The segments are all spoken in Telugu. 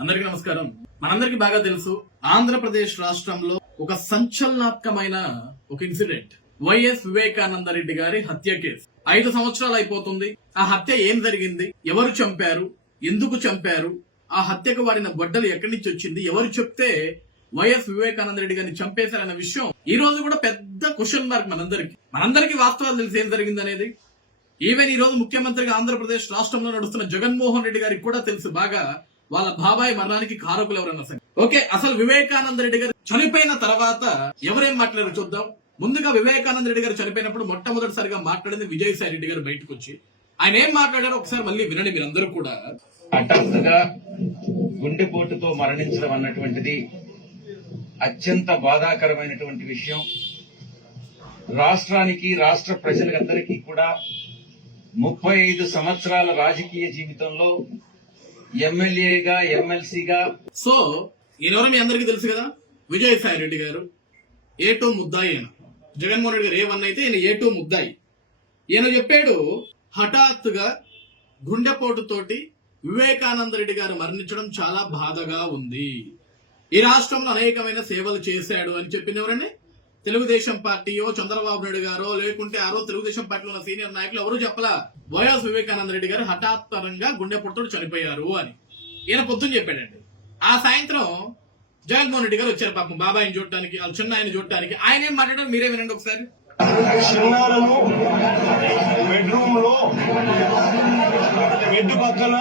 అందరికీ నమస్కారం. మనందరికీ బాగా తెలుసు, ఆంధ్రప్రదేశ్ రాష్ట్రంలో ఒక సంచలనాత్మకమైన ఒక ఇన్సిడెంట్, వైఎస్ వివేకానంద రెడ్డి గారి హత్య కేసు. 5 సంవత్సరాలు అయిపోతుంది. ఆ హత్య ఏం జరిగింది, ఎవరు చంపారు, ఎందుకు చంపారు, ఆ హత్యకు వాడిన గొడ్డలు ఎక్కడి నుంచి వచ్చింది, ఎవరు చెప్తే వైఎస్ వివేకానంద రెడ్డి గారిని చంపేశారన్న విషయం ఈ రోజు కూడా పెద్ద క్వశ్చన్ మార్క్. మనందరికీ వాస్తవాలు తెలిసి ఏం జరిగింది అనేది. ఈవెన్ ఈ రోజు ముఖ్యమంత్రిగా ఆంధ్రప్రదేశ్ రాష్ట్రంలో నడుస్తున్న జగన్మోహన్ రెడ్డి గారికి కూడా తెలుసు బాగా వాళ్ళ బాబాయ్ మరణానికి కారకులు ఎవరన్నా సరే. ఓకే, అసలు వివేకానంద రెడ్డి గారు చనిపోయిన తర్వాత ఎవరేం మాట్లాడారు చూద్దాం. ముందుగా వివేకానంద రెడ్డి గారు చనిపోయినప్పుడు మొట్టమొదటిసారిగా మాట్లాడింది విజయసాయి రెడ్డి గారు బయటకు వచ్చి. ఆయన ఏం మాట్లాడారో ఒకసారి మళ్ళీ వినండి మీరందరూ కూడా. హఠాత్తుగా గుండెపోటుతో మరణించడం అన్నటువంటిది అత్యంత బాధాకరమైనటువంటి విషయం. రాష్ట్రానికి, రాష్ట్ర ప్రజలందరికీ కూడా 35 సంవత్సరాల రాజకీయ జీవితంలో ఎమ్మెల్యేగా, ఎమ్మెల్సీగా. సో ఈయనెవరో మీ అందరికీ తెలుసు కదా, విజయసాయి రెడ్డి గారు A2 ముద్దాయి. ఆయన జగన్మోహన్ రెడ్డి గారు A1 అయితే ఈయన A2 ముద్దాయి. ఈయన చెప్పాడు, హఠాత్తుగా గుండెపోటుతోటి వివేకానంద రెడ్డి గారు మరణించడం చాలా బాధగా ఉంది. ఈ రాష్ట్రంలో అనేకమైన సేవలు చేశాడు అని చెప్పింది ఎవరండి? తెలుగుదేశం పార్టీయో, చంద్రబాబు నాయుడు గారో, లేకుంటే ఆ రోజు తెలుగుదేశం పార్టీలో ఉన్న సీనియర్ నాయకులు ఎవరు చెప్పలా వైఎస్ వివేకానంద రెడ్డి గారు హఠాత్తుగా గుండెపోటుతో చనిపోయారు అని. ఈయన పొద్దున్న చెప్పాడండి. ఆ సాయంత్రం జగన్మోహన్ రెడ్డి గారు వచ్చారు పాపం బాబాయిని చూడటానికి, వాళ్ళ చిన్న ఆయన చూడటానికి. ఆయన ఏం మాట్లాడారు మీరే వినండి ఒకసారి. చిన్నారను బెడ్రూమ్ లో బెడ్ పక్కన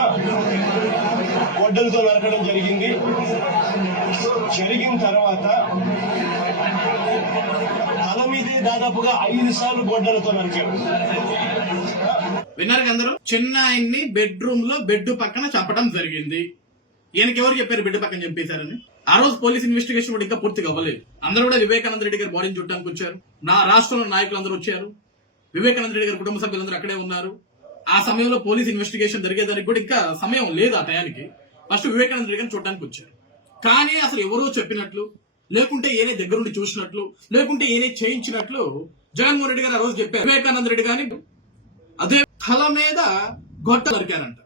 గొడ్డలతో నరకడం జరిగింది. జరిగిన తర్వాత తల మీదే దాదాపుగా 5 సార్లు గొడ్డలతో నరికాడు. విన్నారు అందరూ? చిన్న ఆయన్ని బెడ్రూమ్ లో బెడ్ పక్కన చంపడం జరిగింది. ఈయనకి ఎవరు చెప్పారు బెడ్ పక్కన చంపేశారని? ఆ రోజు పోలీస్ ఇన్వెస్టిగేషన్ కూడా ఇంకా పూర్తిగా అవ్వలేదు. అందరూ కూడా వివేకానంద రెడ్డి గారి బాడీని చూడడానికి వచ్చారు. నా రాష్ట్రంలో నాయకులు అందరూ వచ్చారు. వివేకానంద రెడ్డి గారి కుటుంబ సభ్యులందరూ అక్కడే ఉన్నారు. ఆ సమయంలో పోలీస్ ఇన్వెస్టిగేషన్ జరిగేదానికి కూడా ఇంకా సమయం లేదు. ఆ టయానికి ఫస్ట్ వివేకానంద రెడ్డి గారిని చూడడానికి వచ్చారు. కానీ అసలు ఎవరో చెప్పినట్లు, లేకుంటే ఏనే దగ్గరుండి చూసినట్లు, లేకుంటే ఏనే చేయించినట్లు జగన్మోహన్ రెడ్డి గారు ఆ రోజు చెప్పారు. వివేకానంద రెడ్డి గారిని అదే తల మీద గొట్ట నరికారంట.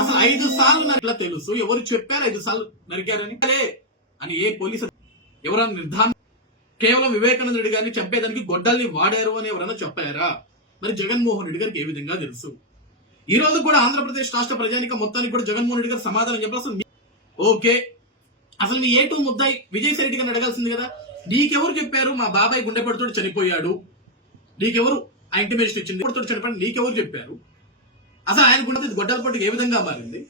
అసలు 5 సార్లు నరికిలా తెలుసు, ఎవరు చెప్పారు 5 సార్లు నరికారని అని ఏ పోలీసు ఎవరైనా నిర్ధారణ? కేవలం వివేకానంద రెడ్డి గారిని చంపేదానికి గొడ్డల్ని వాడారు అని ఎవరైనా చెప్పారా? మరి జగన్మోహన్ రెడ్డి గారికి ఏ విధంగా తెలుసు? ఈ రోజు కూడా ఆంధ్రప్రదేశ్ రాష్ట్ర ప్రజానిక మొత్తానికి కూడా జగన్మోహన్ రెడ్డి గారు సమాధానం చెప్పాల్సింది. ఓకే, అసలు మీ A2 ముద్దాయి విజయసాయి రెడ్డి గారిని అడగాల్సింది కదా. నీకెవరు చెప్పారు మా బాబాయ్ గుండెపోటుతో చనిపోయాడు? నీకెవరు ఆ ఇంటిమేషన్ ఇచ్చింది? చనిపోయాడు నీకెవరు చెప్పారు? అసలు ఆయన గుండె గొడ్డల పోటుకి ఏ విధంగా మారింది?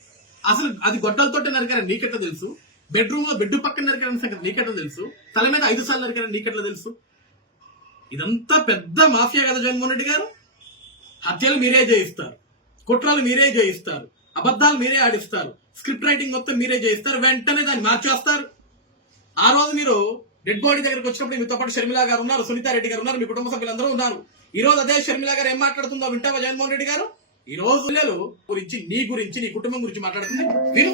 అసలు అది గొడ్డలతో నరికారని నీకెట్లా తెలుసు? బెడ్రూమ్ లో బెడ్ పక్కన నరికారని సంగతి నీకెట్లా తెలుసు? తల మీద 5 సార్లు నరికారని నీకెట్లా తెలుసు? ఇదంతా పెద్ద మాఫియా కదా జగన్మోహన్ రెడ్డి గారు. హత్యలు మీరే చేయిస్తారు, కుట్రలు మీరే చేయిస్తారు, అబద్ధాలు మీరే ఆడిస్తారు, స్క్రిప్ట్ రైటింగ్ మొత్తం మీరే చేయిస్తారు, వెంటనే దాన్ని మార్చేస్తారు. ఆ రోజు మీరు డెడ్ బాడీ దగ్గరకు వచ్చినప్పుడు మీతో పాటు షర్మిలా గారు ఉన్నారు, సునీతారెడ్డి గారు ఉన్నారు, మీ కుటుంబ సభ్యులందరూ ఉన్నారు. ఈ రోజు అదే షర్మిలా గారు ఏం మాట్లాడుతుందో వింటావా జగన్మోహన్ రెడ్డి గారు? ఈ రోజు గురించి, నీ గురించి, నీ కుటుంబం గురించి మాట్లాడుతుంది మీరు.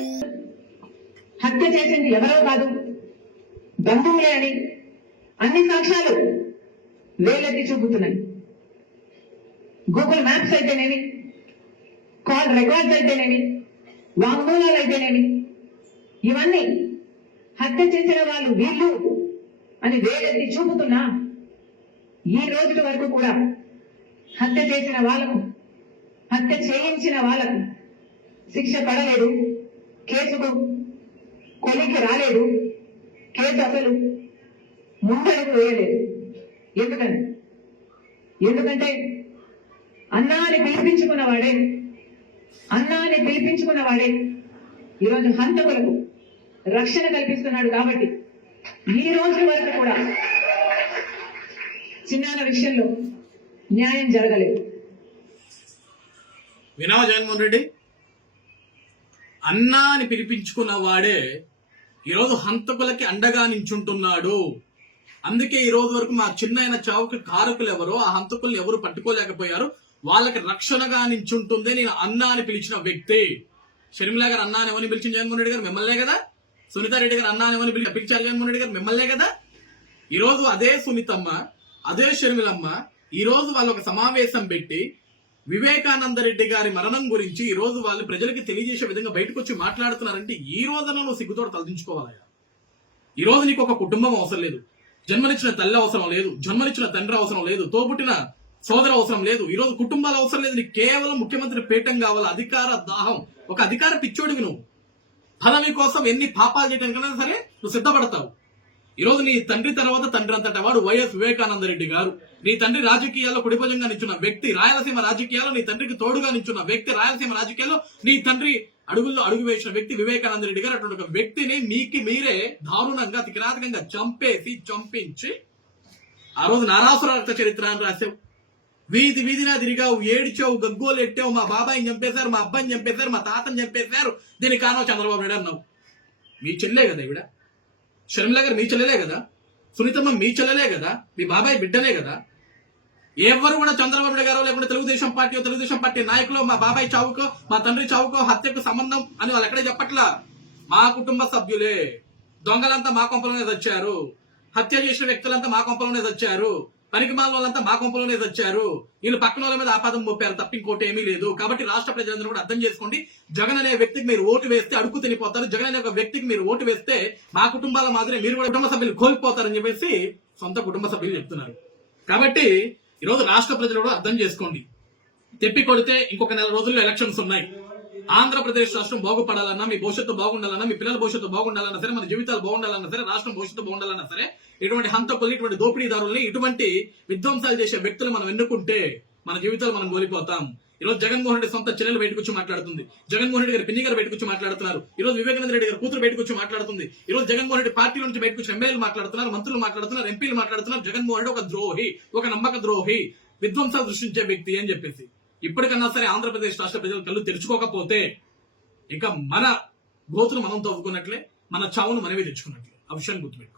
హత్య చేసింది ఎవరో కాదు, బంధువులే అని అన్ని సాక్ష్యాలు వేలెత్తి చూపుతున్నాయి. గూగుల్ మ్యాప్స్ అయితేనేమి, కాల్ రికార్డ్స్ అయితేనేమి, వాంగ్మూలాలు అయితేనేమి, ఇవన్నీ హత్య చేసిన వాళ్ళు వీళ్ళు అని వేలెత్తి చూపుతున్నా ఈ రోజు వరకు కూడా హత్య చేసిన వాళ్లకు, హత్య చేయించిన వాళ్లకు శిక్ష పడలేదు, కేసుకు కొలికి రాలేదు, కేసు అసలు ముందడుగు వేయలేదు. ఎందుకంటే అన్నాని పిలిపించుకున్న వాడే ఈరోజు హంతకులకు రక్షణ కల్పిస్తున్నాడు. కాబట్టి ఈ రోజు వరకు కూడా చిన్నాల విషయంలో న్యాయం జరగలేదు. వినావా జగన్మోహన్ రెడ్డి? అన్నా అని పిలిపించుకున్న వాడే ఈరోజు హంతకులకి అండగా నించుంటున్నాడు. అందుకే ఈ రోజు వరకు మా చిన్న చావుకి కారకులు ఎవరో, ఆ హంతకుల్ని ఎవరు పట్టుకోలేకపోయారు, వాళ్ళకి రక్షణగా నించుంటుంది నేను అన్నా అని పిలిచిన వ్యక్తి. షర్మిలా గారు అన్నా అని ఎవరిని పిలిచిన జగన్మోహన్ రెడ్డి గారు? మిమ్మల్నే కదా. సునీతారెడ్డి గారు అన్నా అని ఎవరిని పిలిచారు జగన్మోహన్ రెడ్డి గారు? మిమ్మల్నే కదా. ఈ రోజు అదే సునీతమ్మ, అదే షర్మిలమ్మ ఈ రోజు వాళ్ళు ఒక సమావేశం పెట్టి వివేకానంద రెడ్డి గారి మరణం గురించి ఈ రోజు వాళ్ళు ప్రజలకి తెలియజేసే విధంగా బయటకు వచ్చి మాట్లాడుతున్నారంటే ఈ రోజున నువ్వు సిగ్గుతోటి తలదించుకోవాలయ్యా. ఈ రోజు నీకు ఒక కుటుంబం అవసరం లేదు, జన్మనిచ్చిన తల్లి అవసరం లేదు, జన్మనిచ్చిన తండ్రి అవసరం లేదు, తోబుట్టిన సోదరు అవసరం లేదు, ఈ రోజు కుటుంబాలు అవసరం లేదు. నీకు కేవలం ముఖ్యమంత్రి పీఠం కావాలి, అధికార దాహం, ఒక అధికార పిచ్చోడివి నువ్వు. పదవి కోసం ఎన్ని పాపాలు చేయడానికైనా సరే నువ్వు సిద్ధపడతావు. ఈ రోజు నీ తండ్రి తర్వాత తండ్రి అంతటా వాడు వైఎస్ వివేకానంద రెడ్డి గారు. నీ తండ్రి రాజకీయాల్లో కుడిభుజంగా నించున్న వ్యక్తి, రాయలసీమ రాజకీయాల్లో నీ తండ్రికి తోడుగా నించున్న వ్యక్తి, రాయలసీమ రాజకీయాల్లో నీ తండ్రి అడుగుల్లో అడుగు వేసిన వ్యక్తి వివేకానంద రెడ్డి గారు. అటువంటి ఒక వ్యక్తిని మీరే దారుణంగా కిరాతకంగా చంపించి ఆ రోజు నారాసుర రక్త చరిత్ర అని రాసావు. వీధి వీధినా తిరిగావు, ఏడిచావు, గగ్గోలు ఎట్టావు, మా బాబాయిని చంపేశారు, మా అబ్బాయిని చంపేశారు, మా తాతని చంపేశారు, దీనికి కారణం చంద్రబాబు నాయుడు అన్నావు. మీ చెల్లె కదా ఈవిడ, షర్మిల గారు మీ చెల్లెలే కదా, సునీతమ్మ మీ చెల్లెలే కదా, మీ బాబాయ్ బిడ్డనే కదా. ఎవరు కూడా చంద్రబాబు నాయుడు గారు లేకుంటే తెలుగుదేశం పార్టీ నాయకులు మా బాబాయ్ చావుకో మా తండ్రి చావుకో హత్యకు సంబంధం అని వాళ్ళు ఎక్కడే చెప్పట్లా. మా కుటుంబ సభ్యులే, దొంగలంతా మా కొంపలోనే తెచ్చారు, హత్య చేసిన వ్యక్తులంతా మా కొంపలోనే తెచ్చారు, పనికిమాల వాళ్ళంతా మా కొంపలోనే తెచ్చారు, వీళ్ళు పక్కన వాళ్ళ మీద ఆపాదం మోపారు తప్ప ఇంకోటి ఏమీ లేదు. కాబట్టి రాష్ట్ర ప్రజలందరూ కూడా అర్థం చేసుకోండి, జగన్ అనే వ్యక్తికి మీరు ఓటు వేస్తే అడుగు తినిపోతారు, జగన్ అనే ఒక వ్యక్తికి మీరు ఓటు వేస్తే మా కుటుంబాల మాదిరి మీరు కూడా కుటుంబ సభ్యులు కోల్పోతారని చెప్పేసి సొంత కుటుంబ సభ్యులు చెప్తున్నారు. కాబట్టి ఈరోజు రాష్ట్ర ప్రజలు కూడా అర్థం చేసుకోండి. తెప్పి కొడితే ఇంకొక నెల రోజుల్లో ఎలక్షన్స్ ఉన్నాయి. ఆంధ్రప్రదేశ్ రాష్ట్రం బాగుపడాలన్నా, మీ భవిష్యత్తు బాగుండాలన్నా, మీ పిల్లల భవిష్యత్తు బాగుండాలన్నా సరే, మన జీవితాలు బాగుండాలన్నా సరే, రాష్ట్రం భవిష్యత్తు బాగుండాలన్నా సరే, ఇటువంటి హంతకుల్ని, ఇటువంటి దోపిడీదారుల్ని, ఇటువంటి విధ్వంసాలు చేసే వ్యక్తులు మనం ఎన్నుకుంటే మన జీవితాలు మనం కోల్పోతాం. ఈరోజు జగన్మోహన్ రెడ్డి సొంత చెల్లెలు బయటకు వచ్చి మాట్లాడుతుంది, జగన్మోహన్ రెడ్డి గారి పిన్ని గారు బయటకు వచ్చి మాట్లాడుతున్నారు, ఈ రోజు వివేకానంద రెడ్డి గారి కూతురు బయటకు వచ్చి మాట్లాడుతుంది, ఈ రోజు జగన్మోహన్ రెడ్డి పార్టీ నుంచి బయటకు వచ్చి ఎమ్మెల్యేలు మాట్లాడుతున్నారు, మంత్రులు మాట్లాడుతున్నారు, ఎంపీలు మాట్లాడుతున్నారు. జగన్మోహన్ రెడ్డి ఒక ద్రోహి, ఒక నమ్మక ద్రోహి, విధ్వంసాలు సృష్టించే వ్యక్తి అని చెప్పేసి. ఇప్పటికన్నా సరే ఆంధ్రప్రదేశ్ రాష్ట్ర ప్రజలు కళ్ళు తెరుచుకోకపోతే ఇక మన గోతులు మనం తవ్వుకున్నట్లే, మన చావును మనమే తెచ్చుకున్నట్లే. ఆ విషయాన్ని గుర్తుపెట్టుకోండి.